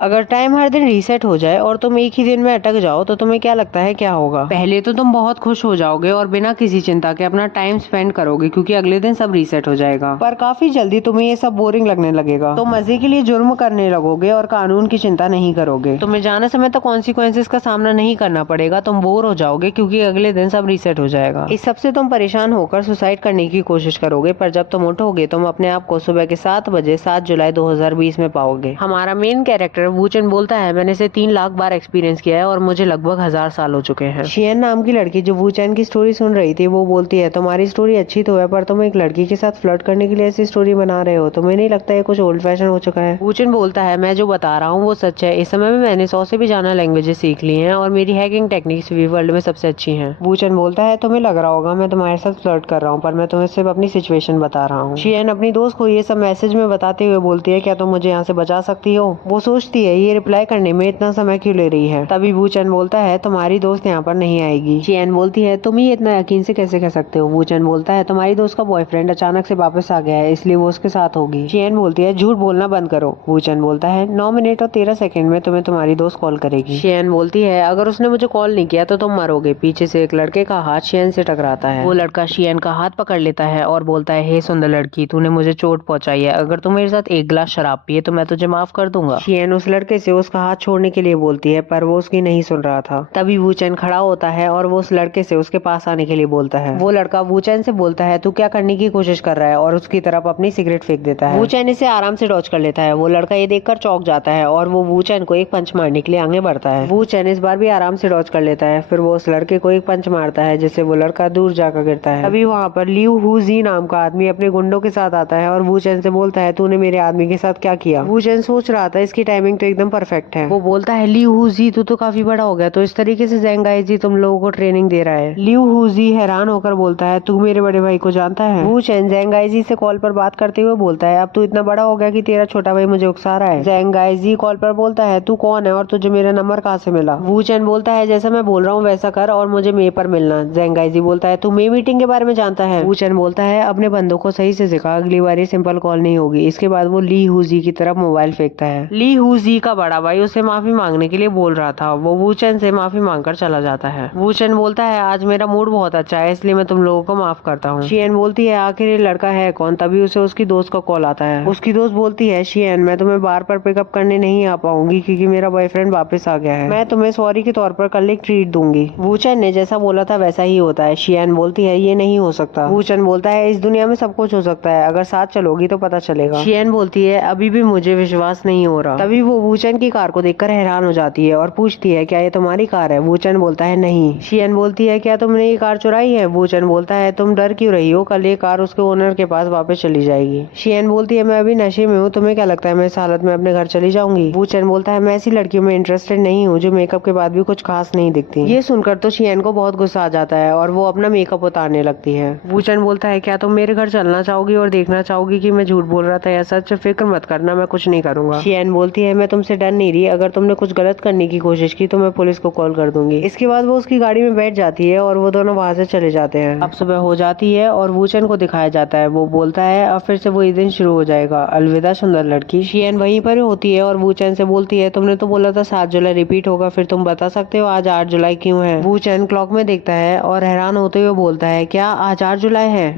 अगर टाइम हर दिन रीसेट हो जाए और तुम एक ही दिन में अटक जाओ तो तुम्हें क्या लगता है क्या होगा? पहले तो तुम बहुत खुश हो जाओगे और बिना किसी चिंता के अपना टाइम स्पेंड करोगे क्योंकि अगले दिन सब रीसेट हो जाएगा। पर काफी जल्दी तुम्हें ये सब बोरिंग लगने लगेगा। तो मजे के लिए जुर्म करने लगोगे और कानून की चिंता नहीं करोगे। तुम्हें जाने समय तो कॉन्सिक्वेंसेस का सामना नहीं करना पड़ेगा। तुम बोर हो जाओगे क्योंकि अगले दिन सब रीसेट हो जाएगा। इस सबसे तुम परेशान होकर सुसाइड करने की कोशिश करोगे, पर जब तुम उठोगे तुम अपने आप को सुबह के 7 बजे 7 जुलाई 2020 में पाओगे। हमारा मेन कैरेक्टर वूचन बोलता है, मैंने इसे 3 लाख बार एक्सपीरियंस किया है और मुझे लगभग 1000 साल हो चुके हैं। शियन नाम की लड़की जो वूचन की स्टोरी सुन रही थी वो बोलती है, तुम्हारी स्टोरी अच्छी तो है पर तुम एक लड़की के साथ फ्लर्ट करने के लिए ऐसी स्टोरी बना रहे हो। तुम्हें नहीं लगता है कुछ ओल्ड फैशन हो चुका है? वूचन बोलता है, मैं जो बता रहा हूँ वो सच है। इस समय में मैंने 100 से भी ज्यादा लैंग्वेजेस सीख ली हैं और मेरी हैकिंग टेक्निक्स भी वर्ल्ड में सबसे अच्छी हैं। वूचन बोलता है, तुम्हें लग रहा होगा मैं तुम्हारे साथ फ्लर्ट कर रहा हूँ पर मैं तुम्हें सिर्फ अपनी सिचुएशन बता रहा हूँ। शियन अपनी दोस्त को ये सब मैसेज में बताते हुए बोलती है, क्या तुम मुझे यहाँ से बचा सकती हो? वो सोचती है ये रिप्लाई करने में इतना समय क्यों ले रही है। तभी वूचन बोलता है, तुम्हारी दोस्त यहाँ पर नहीं आएगी। शियन बोलती है, तुम ही इतना यकीन से कैसे कह सकते हो? वूचन बोलता है, तुम्हारी दोस्त का बॉयफ्रेंड अचानक से वापस आ गया है इसलिए वो उसके साथ होगी। शियन बोलती है, झूठ बोलना बंद करो। वूचन बोलता है, 9 मिनट और 13 सेकंड में तुम्हें तुम्हारी दोस्त कॉल करेगी। शियन बोलती है, अगर उसने मुझे कॉल नहीं किया तो तुम मरोगे। पीछे से एक लड़के का हाथ शियन से टकराता है। वो लड़का शियन का हाथ पकड़ लेता है और बोलता है, हे सुंदर लड़की, तूने मुझे चोट पहुंचाई है। अगर तू मेरे साथ एक गिलास शराब पिए तो मैं तुझे माफ कर दूंगा। शियन उस लड़के से उसका हाथ छोड़ने के लिए बोलती है पर वो उसकी नहीं सुन रहा था। तभी वूचन खड़ा होता है और वो उस लड़के से उसके पास आने के लिए बोलता है। वो लड़का वूचन से बोलता है, तू क्या करने की कोशिश कर रहा है, और उसकी तरफ अपनी सिगरेट फेंक देता है। वूचन इसे आराम से डॉज कर लेता है। वो लड़का ये देखकर चौंक जाता है और वो वूचन को एक पंच मारने के लिए आगे बढ़ता है। वूचन इस बार भी आराम से डॉज कर लेता है। फिर वो उस लड़के को एक पंच मारता है जिससे वो लड़का दूर जाकर गिरता है। तभी वहाँ पर लियू हु जी नाम का आदमी अपने गुंडों के साथ आता है और वूचन से बोलता है, तूने मेरे आदमी के साथ क्या किया? वूचन सोच रहा था इसकी टाइमिंग तो एकदम परफेक्ट है। वो बोलता है, लियू हु जी तू तो काफी बड़ा हो गया, तो इस तरीके से ज़ेंगाई जी तुम लोगों को ट्रेनिंग दे रहा है? लियू हु जी हैरान होकर बोलता है, तू मेरे बड़े भाई को जानता है? वूचन ज़ेंगाई जी से कॉल पर बात करते हुए बोलता है, अब तू इतना बड़ा हो गया कि तेरा छोटा भाई मुझे उकसा रहा है। ज़ेंगाई जी कॉल पर बोलता है, तू कौन है और तुझे मेरा नंबर कहाँ से मिला? वूचन बोलता है, जैसा मैं बोल रहा हूँ वैसा कर और मुझे मे पर मिलना। ज़ेंगाई जी बोलता है, तू मे मीटिंग के बारे में जानता है? वूचन बोलता है, अपने बंदों को सही से सिखा, अगली बार ये सिंपल कॉल नहीं होगी। इसके बाद वो ली हु जी की तरफ मोबाइल फेंकता है। ली हु जी का बड़ा भाई उसे माफी मांगने के लिए बोल रहा था। वो वूचन से माफी मांगकर चला जाता है। वूचन बोलता है, आज मेरा मूड बहुत अच्छा है इसलिए मैं तुम लोगों को माफ करता हूँ। शियन बोलती है, आखिर ये लड़का है कौन? तभी उसे उसकी दोस्त का कॉल आता है। उसकी दोस्त बोलती है, शियन मैं तुम्हें बार पर पिकअप करने नहीं आ पाऊंगी क्योंकि मेरा बॉयफ्रेंड वापस आ गया है। मैं तुम्हें सॉरी के तौर पर कल एक ट्रीट दूंगी। वूचन ने जैसा बोला था वैसा ही होता है। शियन बोलती है, ये नहीं हो सकता। वूचन बोलता है, इस दुनिया में सब कुछ हो सकता है, अगर साथ चलोगी तो पता चलेगा। शियन बोलती है, अभी भी मुझे विश्वास नहीं हो रहा। तभी वो वूचन की कार को देखकर हैरान हो जाती है और पूछती है, क्या ये तुम्हारी कार है? वूचन बोलता है, नहीं। शियन बोलती है, क्या तुमने ये कार चुराई है? वूचन बोलता है, तुम डर क्यों रही हो? कल ये कार उसके ओनर के पास वापस चली जाएगी। शियन बोलती है, मैं अभी नशे में हूँ, तुम्हें क्या लगता है मैं इस हालत में अपने घर चली जाऊंगी? वूचन बोलता है, मैं ऐसी लड़कियों में इंटरेस्टेड नहीं हूँ जो मेकअप के बाद भी कुछ खास नहीं दिखती। ये सुनकर तो शियन को बहुत गुस्सा आ जाता है और वो अपना मेकअप उतारने लगती है। वूचन बोलता है, क्या तुम मेरे घर चलना चाहोगी और देखना चाहोगी कि मैं झूठ बोल रहा था या सच? फिक्र मत करना, मैं कुछ नहीं करूंगा। शियन बोलती है, मैं तुमसे डर नहीं रही, अगर तुमने कुछ गलत करने की कोशिश की तो मैं पुलिस को कॉल कर दूंगी। इसके बाद वो उसकी गाड़ी में बैठ जाती है और वो दोनों वहाँ से चले जाते हैं। अब सुबह हो जाती है और वूचन को दिखाया जाता है। वो बोलता है, अब फिर से वही दिन शुरू हो जाएगा, अलविदा सुंदर लड़की। शियन वहीं पर होती है और वूचन से बोलती है, तुमने तो बोला था 7 जुलाई रिपीट होगा, फिर तुम बता सकते हो आज 8 जुलाई क्यों है? वूचन क्लॉक में देखता है और हैरान होते हुए बोलता है, क्या आज 8 जुलाई है?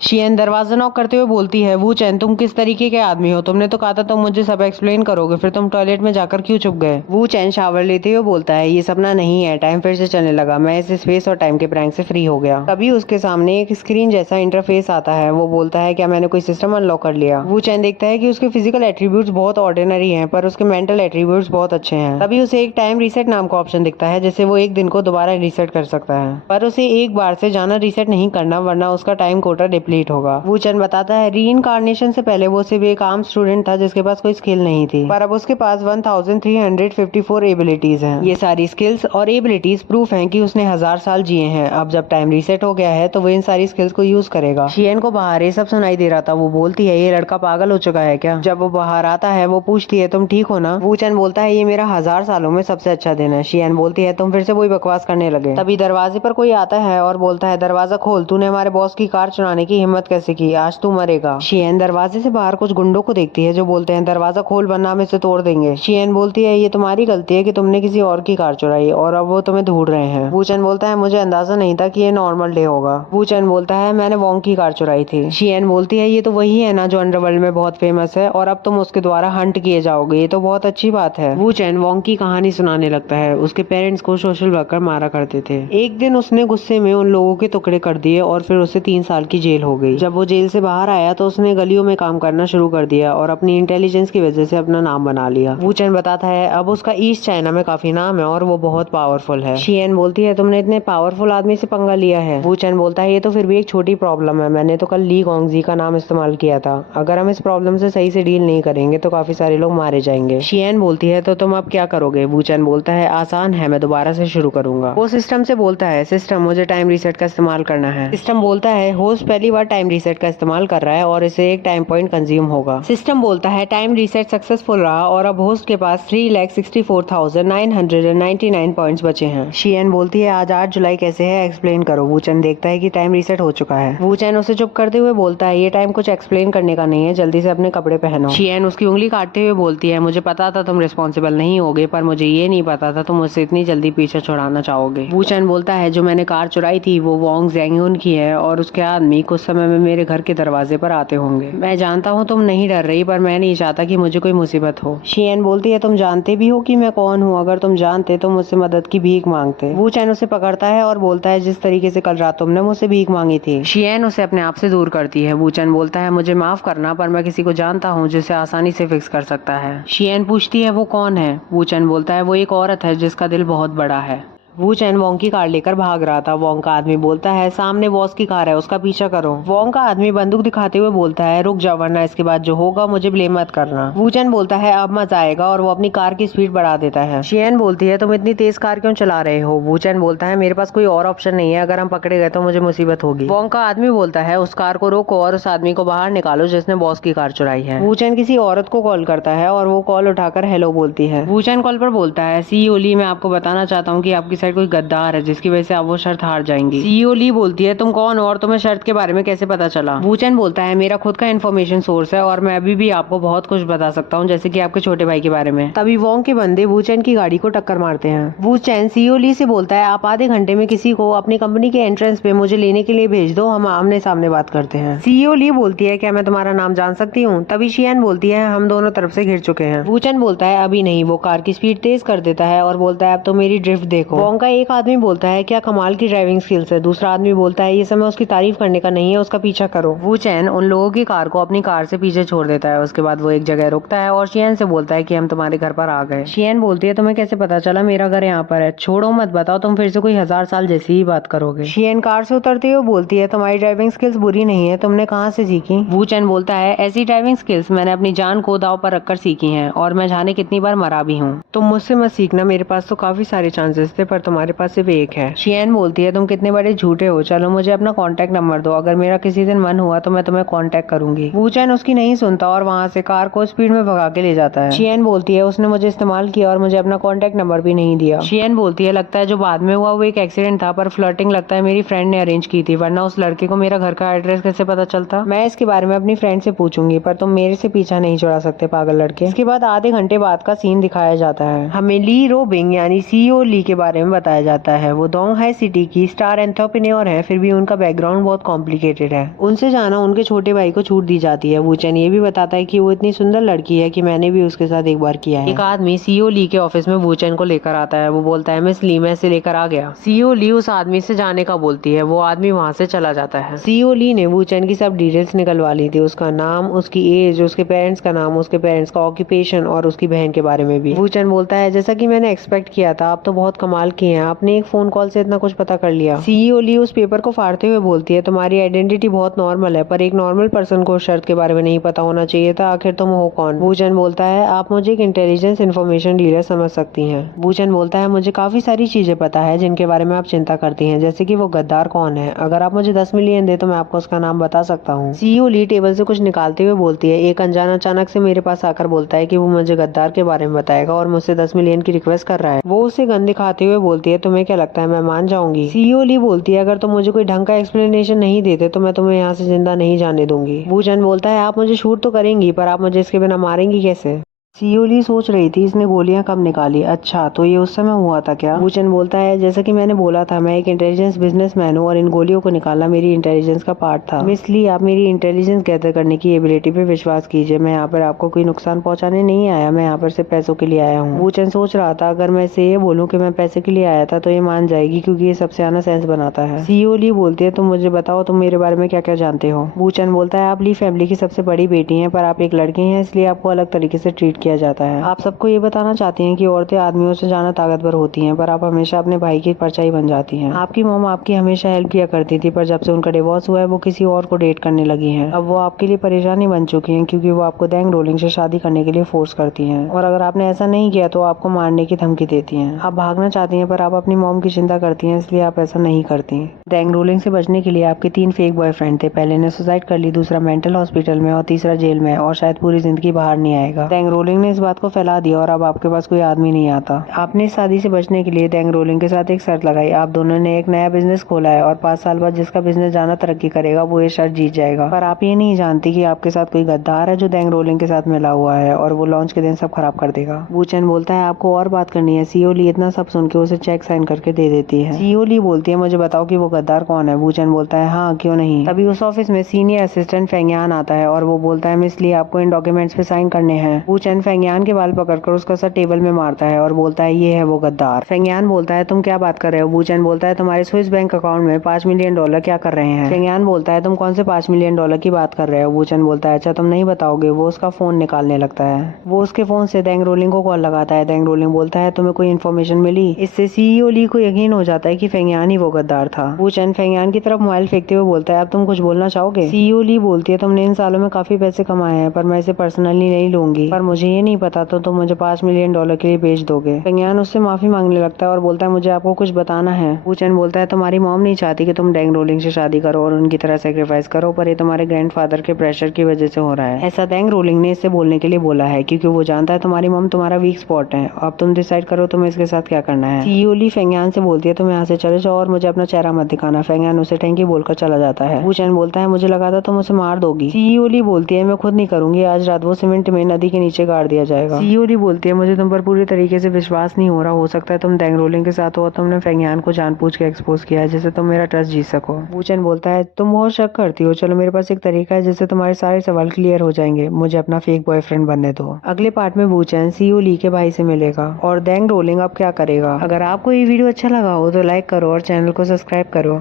शियन दरवाजा नॉक करते हुए बोलती है, वूचन तुम किस तरीके के आदमी हो? तुमने तो कहा था तुम मुझे सब एक्सप्लेन करोगे, फिर तुम टॉयलेट में जाकर क्यों छुप गए? वूचन शावर लेते हुए बोलता है, ये सपना नहीं है, टाइम फिर से चलने लगा, मैं इस स्पेस और टाइम के प्रैंक से फ्री हो गया। तभी उसके सामने एक स्क्रीन जैसा इंटरफेस आता है। वो बोलता है, क्या मैंने कोई सिस्टम अनलॉक कर लिया? वूचन देखता है कि उसके फिजिकल एट्रीब्यूट्स बहुत ऑर्डिनरी हैं पर उसके मेंटल एट्रीब्यूट्स बहुत अच्छे हैं। तभी उसे एक टाइम रीसेट नाम का ऑप्शन दिखता है जिससे वो एक दिन को दोबारा रीसेट कर सकता है, पर उसे एक बार से जाना रीसेट नहीं करना वरना उसका टाइम कोटा डिप्लीट होगा। वूचन बताता है, रीइंकार्नेशन से पहले वो सिर्फ एक आम स्टूडेंट था जिसके पास कोई स्किल नहीं थी, पर अब उसके पास 1354 एबिलिटीज हैं। ये सारी स्किल्स और एबिलिटीज प्रूफ हैं कि उसने 1000 साल जिए हैं। अब जब टाइम रीसेट हो गया है तो वो इन सारी स्किल्स को यूज करेगा। शियन को बाहर ये सब सुनाई दे रहा था। वो बोलती है, ये लड़का पागल हो चुका है क्या? जब वो बाहर आता है वो पूछती है, तुम ठीक हो ना? वूचन बोलता है, ये मेरा 1000 सालों में सबसे अच्छा दिन है। शियन बोलती है, तुम फिर से वही बकवास करने लगे। तभी दरवाजे पर कोई आता है और बोलता है, दरवाजा खोल, तूने हमारे बॉस की कार चुराने की हिम्मत कैसे की, आज तू मरेगा। शियन दरवाजे से बाहर कुछ गुंडों को देखती है जो बोलते हैं दरवाजा खोल वरना हम इसे तोड़ देंगे। शियन बोलती है ये तुम्हारी गलती है कि तुमने किसी और की कार चुराई और अब वो तुम्हें ढूंढ रहे हैं। वूचन बोलता है मुझे अंदाजा नहीं था कि ये नॉर्मल डे होगा। वूचन बोलता है मैंने वोंग की कार चुराई थी। शियन बोलती है ये तो वही है ना जो अंडरवर्ल्ड में बहुत फेमस है और अब तुम उसके द्वारा हंट किए जाओगे, ये तो बहुत अच्छी बात है। वूचन वोंग की कहानी सुनाने लगता है। उसके पेरेंट्स को सोशल वर्कर मारा करते थे। एक दिन उसने गुस्से में उन लोगों के टुकड़े कर दिए और फिर उसे 3 साल की जेल हो गई। जब वो जेल से बाहर आया तो उसने गलियों में काम करना शुरू कर दिया और अपनी इंटेलिजेंस की वजह से अपना नाम बना लिया। वूचन बताता है अब उसका ईस्ट चाइना में काफी नाम है और वो बहुत पावरफुल है। शियन बोलती है तुमने इतने पावरफुल आदमी से पंगा लिया है। वूचन बोलता है ये तो फिर भी एक छोटी प्रॉब्लम है, मैंने तो कल ली गोंगजी का नाम इस्तेमाल किया था। अगर हम इस प्रॉब्लम से सही से डील नहीं करेंगे तो काफी सारे लोग मारे जाएंगे। शियन बोलती है तो तुम अब क्या करोगे। वूचन बोलता है आसान है, मैं दोबारा से शुरू करूंगा। वो सिस्टम से बोलता है सिस्टम मुझे टाइम रीसेट का इस्तेमाल करना है। सिस्टम बोलता है होस्ट पहली बार टाइम रीसेट का इस्तेमाल कर रहा है और इसे एक टाइम पॉइंट कंज्यूम होगा। सिस्टम बोलता है टाइम रीसेट सक्सेसफुल रहा और अब होस्ट के पास 3,64,999 पॉइंट्स बचे हैं। शियन बोलती है आज 8 जुलाई कैसे है एक्सप्लेन करो। वूचन देखता है कि टाइम रीसेट हो चुका है। वूचन उसे चुप करते हुए बोलता है ये टाइम कुछ एक्सप्लेन करने का नहीं है, जल्दी से अपने कपड़े पहनो। शियन उसकी उंगली काटते हुए बोलती है मुझे पता था तुम रिस्पॉन्सिबल नहीं होगे, पर मुझे ये नहीं पता था तुम मुझसे इतनी जल्दी पीछे छुड़ाना चाहोगे। वूचन बोलता है जो मैंने कार चुराई थी वो वोंग ज़ेंगुन की है और उसके आदमी कुछ समय में मेरे घर के दरवाजे पर आते होंगे। मैं जानता हूँ तुम नहीं डर रही, पर मैं नहीं चाहता कि मुझे कोई मुसीबत हो। शियन बोलती है तुम जानते भी हो कि मैं कौन हूँ, अगर तुम जानते तो मुझसे मदद की भीख मांगते। वूचन उसे पकड़ता है और बोलता है जिस तरीके से कल रात तुमने मुझसे भीख मांगी थी। शियन उसे अपने आप से दूर करती है। वूचन बोलता है मुझे माफ करना, पर मैं किसी को जानता हूँ जिसे आसानी से फिक्स कर सकता है। शियन पूछती है वो कौन है। वूचन बोलता है वो एक औरत है जिसका दिल बहुत बड़ा है। वूचन वोंग की कार लेकर भाग रहा था। वोंग का आदमी बोलता है सामने बॉस की कार है, उसका पीछा करो। वोंग का आदमी बंदूक दिखाते हुए बोलता है रुक जाओ वरना इसके बाद जो होगा मुझे ब्लेम मत करना। वूचन बोलता है अब मजा आएगा और वो अपनी कार की स्पीड बढ़ा देता है। शियन बोलती है तुम इतनी तेज कार क्यों चला रहे हो। वूचन बोलता है मेरे पास कोई और ऑप्शन नहीं है, अगर हम पकड़े गए तो मुझे मुसीबत होगी। वोंग का आदमी बोलता है उस कार को रोको और उस आदमी को बाहर निकालो जिसने बॉस की कार चुराई है। वूचन किसी औरत को कॉल करता है और वो कॉल उठाकर हेलो बोलती है। वूचन कॉल पर बोलता है सीईओ ली मैं आपको बताना चाहता हूँ कि आपकी साइड कोई गद्दार है जिसकी वजह से आप वो शर्त हार जाएंगी। सीईओ ली बोलती है तुम कौन हो और तुम्हें शर्त के बारे में कैसे पता चला। वूचन बोलता है मेरा खुद का इन्फॉर्मेशन सोर्स है और मैं अभी भी आपको बहुत कुछ बता सकता हूँ जैसे कि आपके छोटे भाई के बारे में। तभी वोंग के बंदे वूचन की गाड़ी को टक्कर मारते हैं। वूचन सीईओ ली से बोलता है आप आधे घंटे में किसी को अपनी कंपनी के एंट्रेंस पे मुझे लेने के लिए भेज दो, हम आमने सामने बात करते हैं। सीईओ ली बोलती है क्या मैं तुम्हारा नाम जान सकती हूँ। तभी शियन बोलती है हम दोनों तरफ से घिर चुके हैं। वूचन बोलता है अभी नहीं। वो कार की स्पीड तेज कर देता है और बोलता है अब तो मेरी ड्रिफ्ट देखो। वोंग का एक आदमी बोलता है क्या कमाल की ड्राइविंग स्किल्स है। दूसरा आदमी बोलता है ये समय उसकी तारीफ करने का नहीं है, उसका पीछा करो। वूचन उन लोगों की कार को अपनी कार से पीछे छोड़ देता है। उसके बाद वो एक जगह रुकता है और शियन से बोलता है कि हम तुम्हारे घर पर आ गए। शियन बोलती है तुम्हें कैसे पता चला मेरा घर यहाँ पर है। छोड़ो मत बताओ, तुम फिर से कोई 1000 साल जैसी ही बात करोगे। शियन कार से उतरते हुए बोलती है तुम्हारी ड्राइविंग स्किल्स बुरी नहीं है, तुमने कहाँ से सीखी। वूचन बोलता है ऐसी ड्राइविंग स्किल्स मैंने अपनी जान को दाव पर रखकर सीखी हैं और मैं जाने कितनी बार मरा भी हूँ। तुम मुझसे मत सीखना, मेरे पास तो काफी सारे चांसेस थे पर तुम्हारे पास सिर्फ एक है। शियन बोलती है तुम कितने बड़े झूठे हो, चलो मुझे अपना कांटेक्ट नंबर दो, अगर मेरा किसी दिन मन हुआ तो मैं तुम्हें कांटेक्ट करूंगी। वूचन उसकी नहीं सुनता और वहाँ से कार को स्पीड में भगा के ले जाता है। शियन बोलती है उसने मुझे इस्तेमाल किया और मुझे अपना कांटेक्ट नंबर भी नहीं दिया। शियन बोलती है लगता है जो बाद में हुआ वो एक एक्सीडेंट था, पर फ्लर्टिंग लगता है मेरी फ्रेंड ने अरेंज की थी, वरना उस लड़के को मेरा घर का एड्रेस कैसे पता चलता। मैं इसके बारे में अपनी फ्रेंड से पूछूंगी, पर तुम मेरे से पीछा नहीं छुड़ा सकते पागल लड़के। इसके बाद आधे घंटे बाद का सीन दिखाया जाता है। हमें ली रोबिंग यानी सीईओ ली के बारे में बताया जाता है। वो दोंगहाई सिटी की स्टार एंटरप्रेन्योर है, फिर भी उनका बैकग्राउंड बहुत कॉम्प्लिकेटेड है। उनसे जाना उनके छोटे भाई को छूट दी जाती है। वूचन ये भी बताता है कि वो इतनी सुंदर लड़की है कि मैंने भी उसके साथ एक बार किया है। एक आदमी सीईओ ली के ऑफिस में वूचन को लेकर आता है। वो बोलता है मिस ली मैं इसे लेकर आ गया। सीईओ ली उस आदमी से जाने का बोलती है। वो आदमी वहाँ से चला जाता है। सीईओ ली ने वूचन की सब डिटेल्स निकलवा ली थी, उसका नाम, उसकी एज, उसके पेरेंट्स का नाम, उसके पेरेंट्स का ऑक्यूपेशन और उसकी बहन के बारे में भी। वूचन बोलता है जैसा कि मैंने एक्सपेक्ट किया था, आप तो बहुत कमाल किए हैं, आपने एक फोन कॉल से इतना कुछ पता कर लिया। सीईओ ली उस पेपर को फाड़ते हुए बोलती है तुम्हारी आइडेंटिटी बहुत नॉर्मल है, पर एक नॉर्मल पर्सन को शर्त के बारे में नहीं पता होना चाहिए था, आखिर तुम हो कौन। वूचन बोलता है आप मुझे एक इंटेलिजेंस इन्फॉर्मेशन डीलर समझ सकती हैं। वूचन बोलता है मुझे काफी सारी चीजें पता है जिनके बारे में आप चिंता करती हैं, जैसे कि वो गद्दार कौन है। अगर आप मुझे 10 मिलियन दे तो मैं आपको उसका नाम बता सकता हूँ। सीईओ ली टेबल से कुछ निकालते हुए बोलती है एक अनजान अचानक से मेरे पास आकर बोलता है कि वो मुझे गद्दार के बारे में बताएगा और मुझसे 10 मिलियन की रिक्वेस्ट कर रहा है। वो उसे गन दिखाते हुए बोलती है तुम्हें क्या लगता है मैं मान जाऊंगी? सीईओ ली बोलती है अगर तुम मुझे कोई ढंग का एक्सप्लेनेशन नहीं देते तो मैं तुम्हें यहाँ से जिंदा नहीं जाने दूंगी। वूचन बोलता है आप मुझे शूट तो करेंगी पर आप मुझे इसके बिना मारेंगी कैसे? सीईओ ली सोच रही थी इसने गोलियां कब निकाली, अच्छा तो ये उस समय हुआ था क्या? वूचन बोलता है जैसा कि मैंने बोला था मैं एक इंटेलिजेंस बिजनेसमैन हूँ और इन गोलियों को निकालना मेरी इंटेलिजेंस का पार्ट था। मिस ली आप मेरी इंटेलिजेंस गैदर करने की एबिलिटी पे विश्वास कीजिए, मैं यहाँ पर आपको कोई नुकसान पहुंचाने नहीं आया, मैं यहाँ पर सिर्फ पैसों के लिए आया हूँ। वूचन सोच रहा था अगर मैं इसे ये बोलूँ कि मैं पैसे के लिए आया था तो ये मान जाएगी क्योंकि ये सबसे आना सेंस बनाता है। सीईओ ली बोलती है तुम मुझे बताओ तुम मेरे बारे में क्या क्या जानते हो? वूचन बोलता है आप ली फैमिली की सबसे बड़ी बेटी हैं पर आप एक लड़की हैं इसलिए आपको अलग तरीके से ट्रीट किया जाता है। आप सबको ये बताना चाहती हैं कि औरतें आदमियों से ज्यादा ताकतवर होती हैं पर आप हमेशा अपने भाई की परछाई बन जाती हैं। आपकी मॉम आपकी हमेशा हेल्प किया करती थी पर जब से उनका डिवोर्स हुआ है वो किसी और को डेट करने लगी हैं। अब वो आपके लिए परेशानी बन चुकी हैं क्योंकि वो आपको दैंग रोलिंग से शादी करने के लिए फोर्स करती हैं और अगर आपने ऐसा नहीं किया तो आपको मारने की धमकी देती हैं। आप भागना चाहती हैं पर आप अपनी मॉम की चिंता करती हैं इसलिए आप ऐसा नहीं करती। दैंग रोलिंग से बचने के लिए आपके 3 फेक बॉयफ्रेंड थे, पहले ने सुसाइड कर ली, दूसरा मेंटल हॉस्पिटल में और तीसरा जेल में और शायद पूरी जिंदगी बाहर नहीं आएगा। दैंग रोलिंग ने इस बात को फैला दिया और अब आपके पास कोई आदमी नहीं आता। आपने इस शादी से बचने के लिए दैंग रोलिंग के साथ एक शर्त लगाई, आप दोनों ने एक नया बिजनेस खोला है और 5 साल बाद जिसका बिजनेस ज्यादा तरक्की करेगा वो ये शर्त जीत जाएगा। पर आप ये नहीं जानती कि आपके साथ कोई गद्दार है जो दैंग रोलिंग के साथ मिला हुआ है और वो लॉन्च के दिन सब खराब कर देगा। वूचन बोलता है आपको और बात करनी है? सीईओ ली इतना सब सुन के उसे चेक साइन करके दे देती है। सीईओ ली बोलती है मुझे बताओ कि वो गद्दार कौन है? वूचन बोलता है हाँ क्यों नहीं। तभी उस ऑफिस में सीनियर असिस्टेंट फेंगयान आता है और वो बोलता है मिस ली आपको इन डॉक्यूमेंट्स पे साइन करने हैं। वूचन फेंगयान के बाल पकड़कर उसका सर टेबल में मारता है और बोलता है ये है वो गद्दार। फेंगयान बोलता है तुम क्या बात कर रहे हो? वूचन बोलता है तुम्हारे स्विस बैंक अकाउंट में $5 मिलियन क्या कर रहे हैं? फेंगयान बोलता है तुम कौन से $5 मिलियन की बात कर रहे हो? वूचन बोलता है अच्छा तुम नहीं बताओगे। वो उसका फोन निकालने लगता है, वो उसके फोन से दैंग रोलिंग को कॉल लगाता है। दैंग रोलिंग बोलता है तुम्हें कोई इन्फॉर्मेशन मिली? इससे सीईओ ली को यकीन हो जाता है कि फेंगयान ही वो गद्दार था। वूचन फेंगयान की तरफ मोबाइल फेंकते हुए बोलता है अब तुम कुछ बोलना चाहोगे? सीईओ ली बोलती है तुमने इन सालों में काफी पैसे कमाए हैं पर मैं इसे पर्सनली नहीं लूंगी, पर मुझे ये नहीं पता तो तुम मुझे $5 मिलियन के लिए बेच दोगे? फेंगयान उससे माफी मांगने लगता है और बोलता है मुझे आपको कुछ बताना है। वूचन बोलता है तुम्हारी मॉम नहीं चाहती कि तुम दैंग रोलिंग से शादी करो और उनकी तरह सेक्रीफाइस करो पर ये तुम्हारे ग्रैंडफादर के प्रेशर की वजह से हो रहा है। ऐसा दैंग रोलिंग ने इससे बोलने के लिए बोला है क्योंकि वो जानता है तुम्हारी मॉम तुम्हारा वीक स्पॉट है। अब तुम डिसाइड करो तुम्हें इसके साथ क्या करना है। सीईओ ली फेंगयान से बोलती है तुम यहाँ से चले जाओ और मुझे अपना चेहरा मत दिखाना। फेंगयान उसे थैंक यू बोलकर चला जाता है। वूचन बोलता है मुझे लगा था तुम उसे मार दोगी। सीईओ ली बोलती है मैं खुद नहीं करूंगी, आज रात वो सीमेंट में नदी के नीचे गाड़ दिया जाएगा। सीईओ ली बोलती है मुझे तुम पर पूरी तरीके से विश्वास नहीं हो रहा, हो सकता है तुम दैंग रोलिंग के साथ हो और तुमने फेंगयान को जानबूझ के एक्सपोज किया है जिससे तुम मेरा ट्रस्ट जीत सको। वूचन बोलता है तुम बहुत शक करती हो, चलो मेरे पास एक तरीका है जिससे तुम्हारे सारे सवाल क्लियर हो जाएंगे, मुझे अपना फेक बॉयफ्रेंड बनने दो। अगले पार्ट में वूचन सीईओ ली के भाई से मिलेगा और दैंग रोलिंग अब क्या करेगा। अगर आपको ये वीडियो अच्छा लगा हो तो लाइक करो और चैनल को सब्सक्राइब करो।